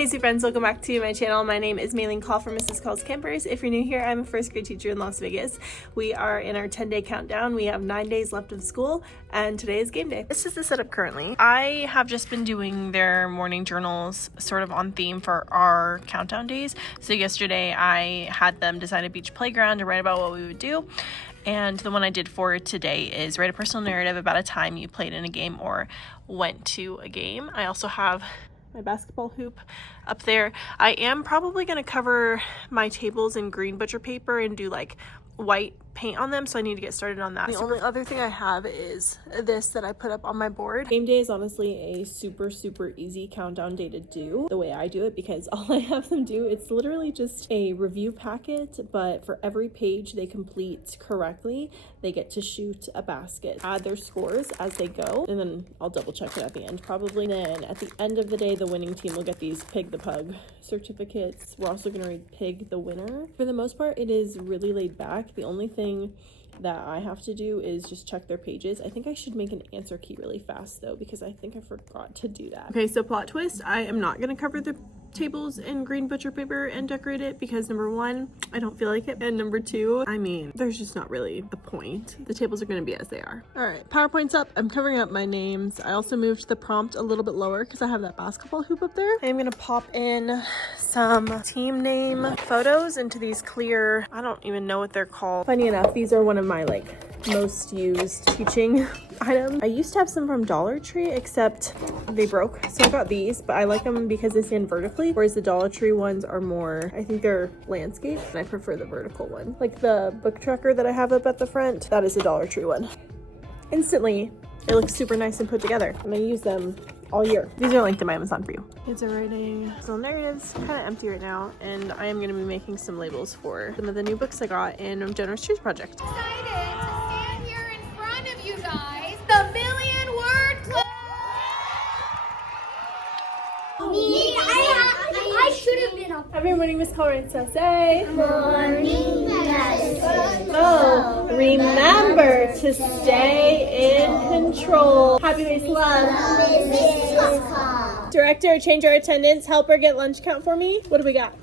Hey Zoo friends, welcome back to my channel. My name is Maylene Call from Mrs. Call's Campers. If you're new here, I'm a first grade teacher in Las Vegas. We are in our 10-day countdown. We have 9 days left of school and today is game day. This is the setup currently. I have just been doing their morning journals sort of on theme for our countdown days. So yesterday I had them design a beach playground to write about what we would do. And the one I did for today is write a personal narrative about a time you played in a game or went to a game. I also have my basketball hoop up there. I am probably going to cover my tables in green butcher paper and do like white paint on them, so I need to get started on that. The only other thing I have is this that I put up on my board. Game day is honestly a super easy countdown day to do the way I do it, because all I have them do, it's literally just a review packet, but for every page they complete correctly, they get to shoot a basket, add their scores as they go, and then I'll double check it at the end probably. Then at the end of the day, the winning team will get these Pig the Pug certificates. We're also going to read Pig the winner. For the most part, it is really laid back. The only thing that I have to do is just check their pages. I think I should make an answer key really fast though, because I think I forgot to do that. Okay, so plot twist, I am not going to cover the tables in green butcher paper and decorate it because number one, I don't feel like it, and number two, I mean, there's just not really a point. The tables are going to be as they are. All right, PowerPoint's up. I'm covering up my names. I also moved the prompt a little bit lower because I have that basketball hoop up there. I'm going to pop in some team name photos into these clear, I don't even know what they're called. Funny enough, these are one of my like most used teaching items. I used to have some from Dollar Tree, except they broke, so I got these, but I like them because they stand vertically, whereas the Dollar Tree ones are more, I think they're landscape, and I prefer the vertical one. Like the book tracker that I have up at the front, that is a Dollar Tree one. Instantly, it looks super nice and put together. I'm gonna use them all year. These are linked in my Amazon for you. Kids are writing little narratives, kind of empty right now, and I am going to be making some labels for some of the new books I got in Generous Choose Project. Excited to stand here in front of you guys, the Million Word Club. I should have been up. Every morning, Miss Call writes us a Morning, yes. So remember to stay in control. Happy Face Love. Director, change our attendance. Help her get lunch count for me. What do we got?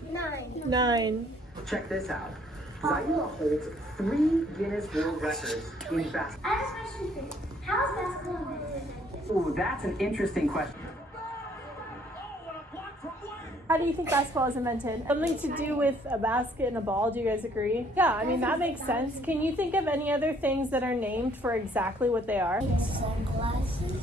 9. Check this out. Zaira holds 3 Guinness World Records in basketball. I have a question for you. How is basketball invented? Ooh, that's an interesting question. How do you think basketball was invented? Something to do with a basket and a ball, do you guys agree? Yeah, I mean, that makes sense. Can you think of any other things that are named for exactly what they are? Sunglasses.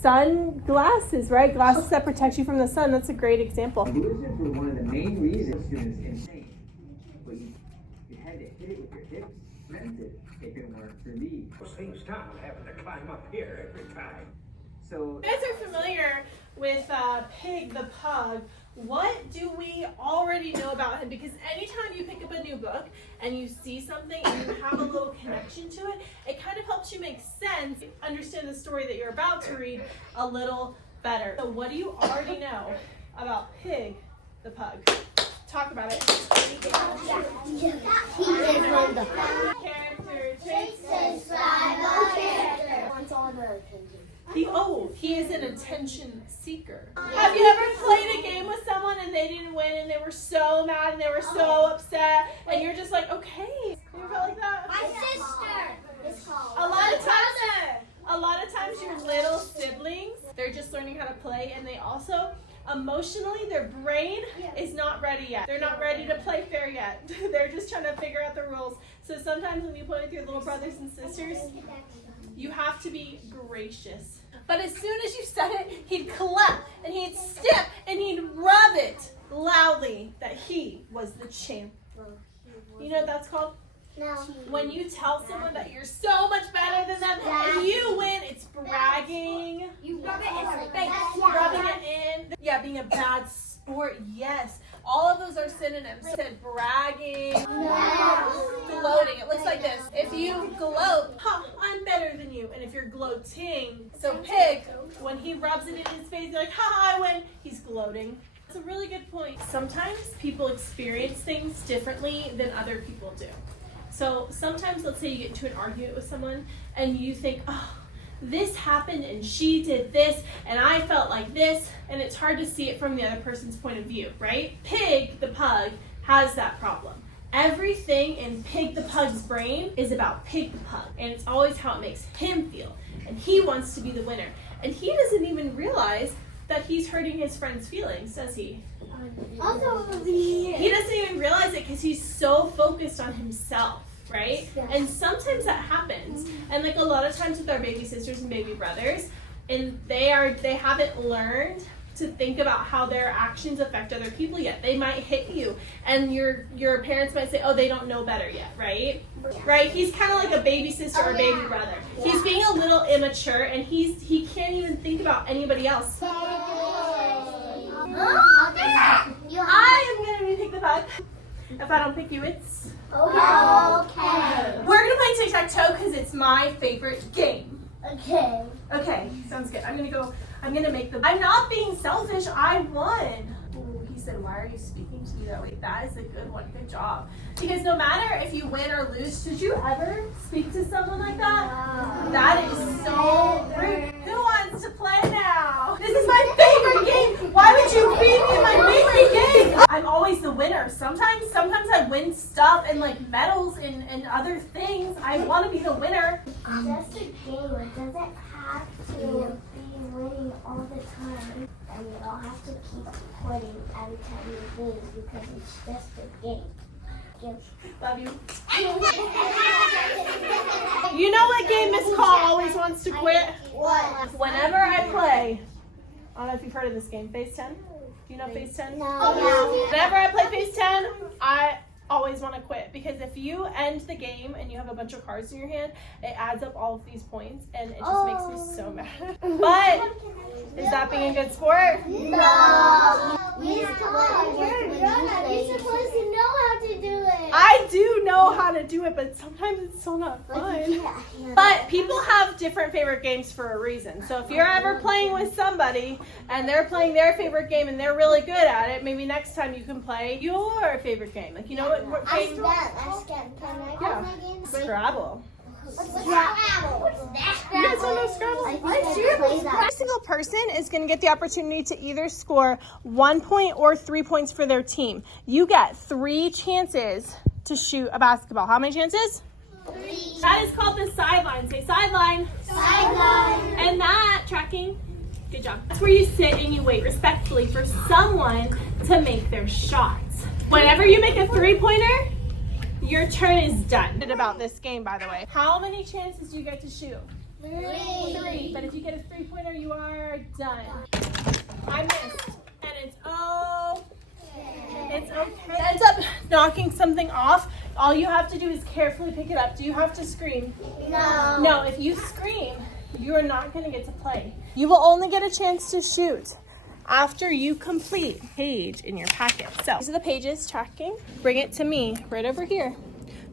Sunglasses, right? Glasses that protect you from the sun. That's a great example. Illusions were one of the main reasons students insane. But you had to hit it with your hips, meant it, if it weren't for me. Seems time having to climb up here every time. So You guys are familiar with Pig the Pug. What do we already know about him? Because anytime you pick up a new book and you see something and you have a little connection to it, it kind of helps you make sense, understand the story that you're about to read a little better. So what do you already know about Pig the Pug? Talk about it. He is one of the Character traits. wants all the attention. He is an attention seeker. Have you ever played a game with someone and they didn't win and they were so mad and they were so upset and you're just like, okay. You ever felt like that? My sister is called. A lot of times your little siblings, they're just learning how to play, and they also emotionally, their brain is not ready yet. They're not ready to play fair yet. They're just trying to figure out the rules. So sometimes when you play with your little brothers and sisters, you have to be gracious. But as soon as you said it, he'd clap and he'd step and he'd rub it loudly that he was the champ. You know what that's called? No. When you tell someone that you're so much better than them and you win, it's bragging. You rub it in her face. Rubbing it in. Yeah, being a bad sport, yes. All of those are synonyms. I said bragging, gloating. It looks like this. If you gloat, I'm better than you. And if you're gloating, so Pig, when he rubs it in his face, you're like, I win. He's gloating. That's a really good point. Sometimes people experience things differently than other people do. So sometimes, let's say you get into an argument with someone and you think, this happened and she did this and I felt like this, and it's hard to see it from the other person's point of view, right? Pig, the pug, has that problem. Everything in Pig the Pug's brain is about Pig the Pug, and it's always how it makes him feel, and he wants to be the winner. And he doesn't even realize that he's hurting his friend's feelings, does he? He doesn't even realize it because he's so focused on himself, right? Yes. And sometimes that happens. And like a lot of times with our baby sisters and baby brothers, and they haven't learned to think about how their actions affect other people yet. They might hit you, and your parents might say, oh, they don't know better yet, right? Yeah. Right? He's kind of like a baby sister or baby brother. Yeah. He's being a little immature, and he can't even think about anybody else. I am going to be Pick the Pug. If I don't pick you, it's... Okay. We're going to play tic-tac-toe because it's my favorite game. Okay. Okay, sounds good. I'm not being selfish. I won. Ooh, he said, why are you speaking to me that way? That is a good one. Good job. Because no matter if you win or lose, did you ever speak to someone like that? No. That is so rude. Who wants to play now? This is my favorite game. Why would you beat me in my favorite game? I'm always the winner. Sometimes I win stuff and like medals and other things. I want to be the winner. Just a game. It doesn't have to be winning all the time. And you don't have to keep quitting every time you win because it's just a game. Love you. You know what game Miss Call always wants to quit? What? Whenever I play, I don't know if you've heard of this game, Phase 10? Do you know Phase 10? No. Whenever I play Phase 10, I always want to quit because if you end the game and you have a bunch of cards in your hand, it adds up all of these points and it just makes me so mad. But is that being a good sport? No. You're supposed to know how to do it. I do know how to do it, but sometimes it's still not fun. But people have different favorite games for a reason. So if you're ever playing with somebody and they're playing their favorite game and they're really good at it, maybe next time you can play your favorite game. Like, you know what game? Scrabble. What's Scrabble? You guys don't know Scrabble? Every single person is going to get the opportunity to either score 1 point or 3 points for their team. You get 3 chances to shoot a basketball. How many chances? 3. That is called the sideline. Say sideline. Sideline. And that, tracking, good job. That's where you sit and you wait respectfully for someone to make their shots. Whenever you make a 3-pointer, your turn is done. About this game, by the way. How many chances do you get to shoot? 3. But if you get a 3-pointer, you are done. I missed. And it's okay. It's okay. It ends up knocking something off. All you have to do is carefully pick it up. Do you have to scream? No. No, if you scream, you are not going to get to play. You will only get a chance to shoot after you complete page in your packet. So these are the pages tracking. Bring it to me right over here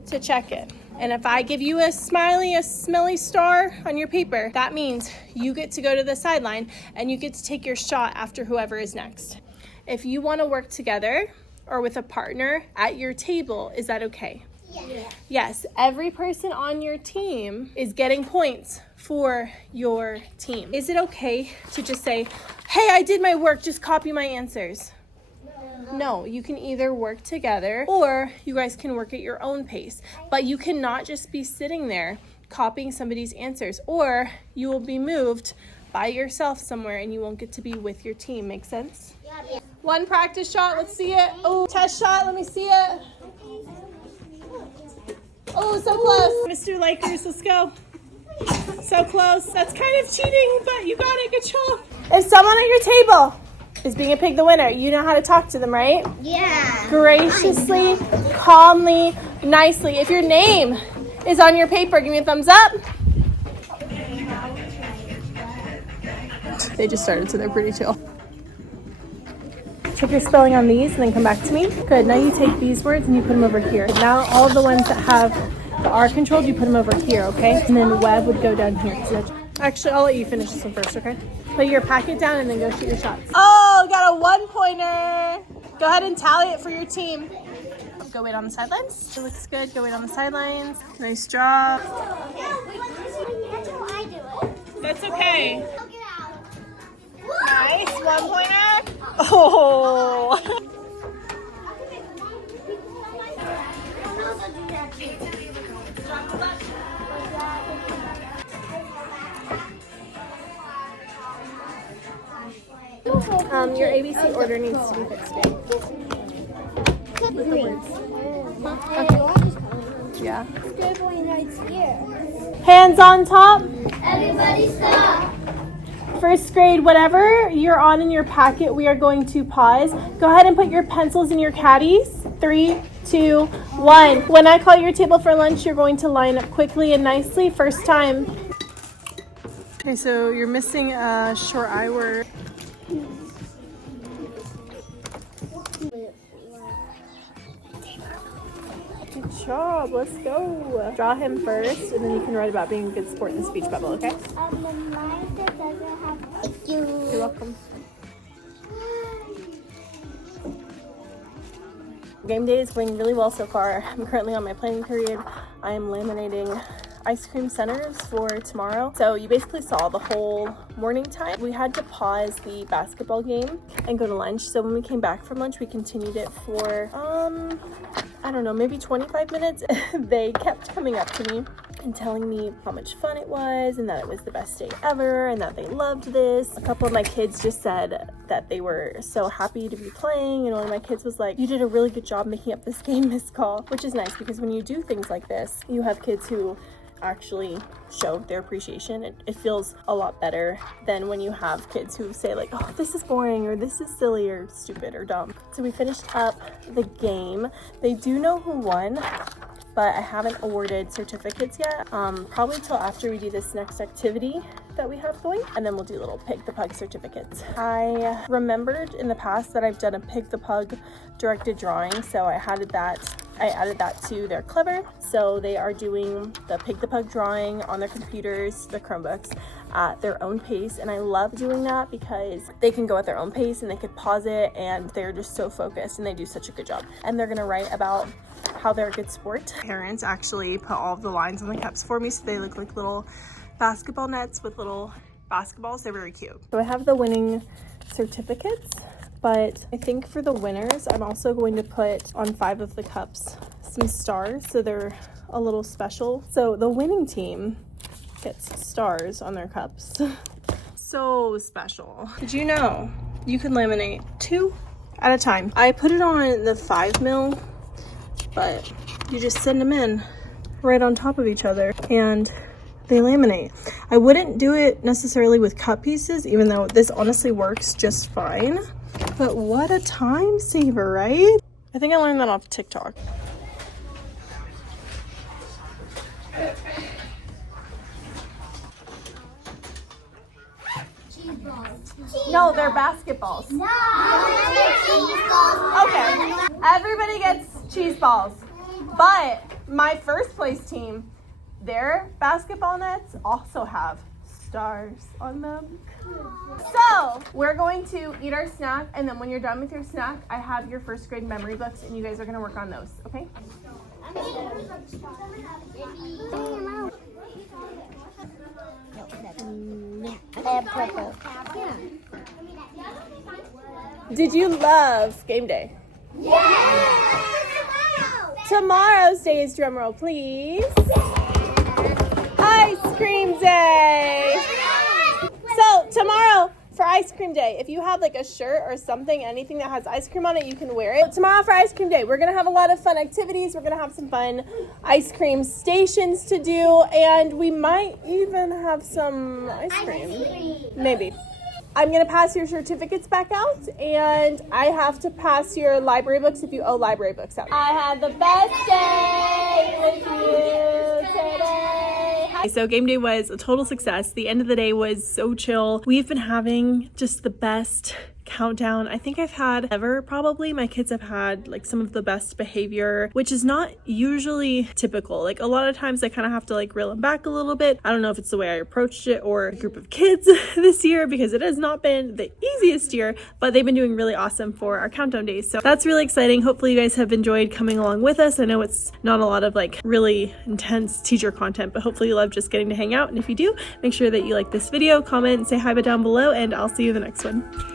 to check it. And if I give you a smelly star on your paper, that means you get to go to the sideline and you get to take your shot after whoever is next. If you want to work together or with a partner at your table, is that okay? Yeah. Yes, every person on your team is getting points for your team. Is it okay to just say, hey, I did my work, just copy my answers? No, you can either work together or you guys can work at your own pace. But you cannot just be sitting there copying somebody's answers, or you will be moved by yourself somewhere and you won't get to be with your team. Make sense? Yeah. 1 practice shot, let's see it. Oh, test shot, let me see it. Oh, so close. Mr. Lakers, let's go. So close. That's kind of cheating, but you got it. Good job. If someone at your table is being a pig the winner, you know how to talk to them, right? Yeah. Graciously, calmly, nicely. If your name is on your paper, give me a thumbs up. They just started, so they're pretty chill. Check your spelling on these and then come back to me. Good. Now you take these words and you put them over here. Now all the ones that have the R controlled, you put them over here, okay? And then web would go down here. Actually, I'll let you finish this one first, okay? Put your packet down and then go shoot your shots. Oh, got a 1-pointer. Go ahead and tally it for your team. Go wait on the sidelines. It looks good. Go wait on the sidelines. Nice job. That's okay. Nice, 1 pointer. Oh. Your ABC order needs to be fixed today. Yeah. Scribbling notes here. Hands on top. Everybody stop. First grade, whatever you're on in your packet, we are going to pause. Go ahead and put your pencils in your caddies. 3, 2, 1. When I call your table for lunch, you're going to line up quickly and nicely. First time. Okay, so you're missing a short I word. Good job. Let's go. Draw him first, and then you can write about being a good sport in the speech bubble, okay? The line that doesn't have You're welcome. Game day is going really well so far. I'm currently on my planning period. I am laminating ice cream centers for tomorrow. So you basically saw the whole morning time. We had to pause the basketball game and go to lunch. So when we came back from lunch, we continued it for, I don't know, maybe 25 minutes. They kept coming up to me and telling me how much fun it was and that it was the best day ever and that they loved this. A couple of my kids just said that they were so happy to be playing, and one of my kids was like, "You did a really good job making up this game, Miss Call," which is nice because when you do things like this, you have kids who actually show their appreciation. It feels a lot better than when you have kids who say like, "Oh, this is boring," or "This is silly," or "stupid," or "dumb." So we finished up the game. They do know who won, but I haven't awarded certificates yet. Probably till after we do this next activity that we have going, and then we'll do little Pig the Pug certificates. I remembered in the past that I've done a Pig the Pug directed drawing, so I added that to their Clever. So they are doing the Pig the Pug drawing on their computers, the Chromebooks, at their own pace, and I love doing that because they can go at their own pace and they could pause it, and they're just so focused and they do such a good job. And they're gonna write about how they're a good sport. Parents actually put all of the lines on the cups for me, so they look like little basketball nets with little basketballs. They're very cute. So I have the winning certificates, but I think for the winners, I'm also going to put on 5 of the cups some stars, so they're a little special. So the winning team gets stars on their cups. So special. Did you know you can laminate 2 at a time? I put it on the 5 mil, but you just send them in right on top of each other and they laminate. I wouldn't do it necessarily with cut pieces, even though this honestly works just fine. But what a time saver, right? I think I learned that off TikTok. No, they're basketballs. No, cheese balls. Okay, everybody gets cheese balls. But my first place team, their basketball nets also have stars on them. So we're going to eat our snack, and then when you're done with your snack, I have your first grade memory books, and you guys are gonna work on those, okay? Purple. Did you love game day? Yeah! Tomorrow's day is, drumroll please, ice cream day. So tomorrow for ice cream day, if you have like a shirt or something, anything that has ice cream on it, you can wear it. Tomorrow for ice cream day, we're gonna have a lot of fun activities. We're gonna have some fun ice cream stations to do, and we might even have some ice cream. Maybe. I'm gonna pass your certificates back out, and I have to pass your library books if you owe library books out. I had the best day with you today. So game day was a total success. The end of the day was so chill. We've been having just the best countdown I think I've had ever, probably. My kids have had like some of the best behavior, which is not usually typical. Like a lot of times I kind of have to like reel them back a little bit. I don't know if it's the way I approached it or a group of kids this year, because it has not been the easiest year, but they've been doing really awesome for our countdown days. So that's really exciting. Hopefully you guys have enjoyed coming along with us. I know it's not a lot of like really intense teacher content, but hopefully you love just getting to hang out. And if you do, make sure that you like this video, comment, and say hi down below, and I'll see you in the next one.